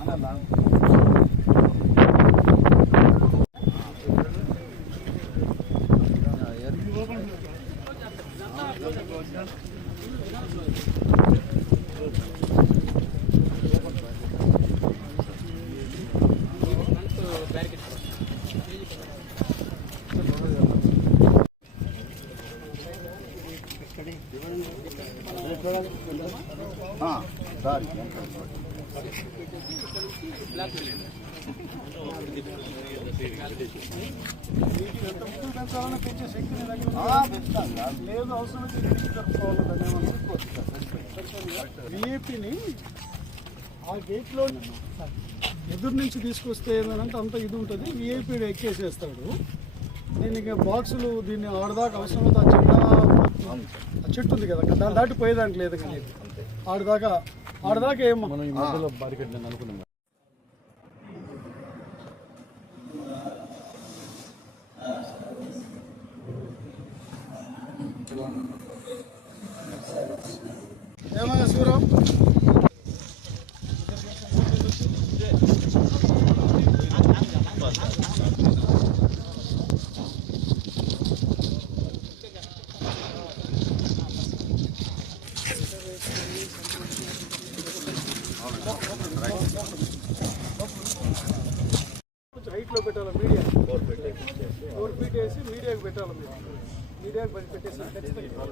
లెంత్గానే ఉంటుంది కదా దారి మీకు ఎంత ముక్కులు పెంచే శక్తి నీ లేదు అవసరం అయితే ఇంటికి జరుపుకోవాలి దాన్ని ఏమన్నా విఐపిని ఆ గేట్లో ఎదురు నుంచి తీసుకొస్తే ఏంటంటే అంత ఇది ఉంటుంది. విఐపి ఎక్కేసేస్తాడు. నేను ఇక బాక్సులు దీన్ని ఆడదాకా అవసరమైతే ఆ చెట్ల ఆ చెట్టు ఉంది కదా దాన్ని దాటి పోయేదానికి లేదు కానీ ఆడదాకా ఆడదాకా ఏం మనం ఈ మధ్యలో బారికెట్ నేను అనుకున్నాను ఏమయ్యా సూరం? హైట్లో పెట్టాలి మీడియా ఫోర్ ఫీట్ వేసి మీడియాకి పెట్టాలి మీరు మీడియాకి పెట్టి పెట్టేసి ఖచ్చితంగా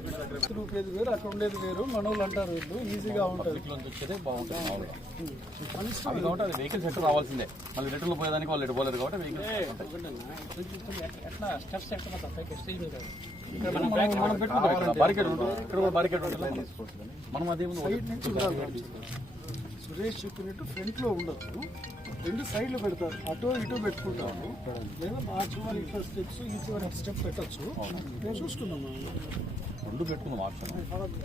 రూపేది వేరు అక్కడ ఉండేది వేరు మనోళ్ళు అంటారు వీళ్ళు ఈజీగా ఉంటుంది వచ్చేదే బాగుంటుంది కాబట్టి అది వెహికల్ సెట్ రావాల్సిందే మళ్ళీ రిటర్న్ పోయేదానికి వాళ్ళు పోలేరు కాబట్టి మనం మనం పెట్టుకుంటాం ఇక్కడ బారికేడ్ ఉంటుంది ఇక్కడ కూడా బారికేడ్ ఉంటుంది మనం అదేముంది సైడ్ నుంచి సురేష్ చెప్పినట్టు ఫ్రంట్లో ఉండదు. రెండు సైడ్లు పెడతారు. అటో ఇటో పెట్టుకుంటారు లేదా ఆ చివరి ఇట్లా స్టెప్స్ ఈ చివరి స్టెప్ పెట్టచ్చు. చూసుకుందాం రెండు పెట్టుకుందాం ఆప్షన్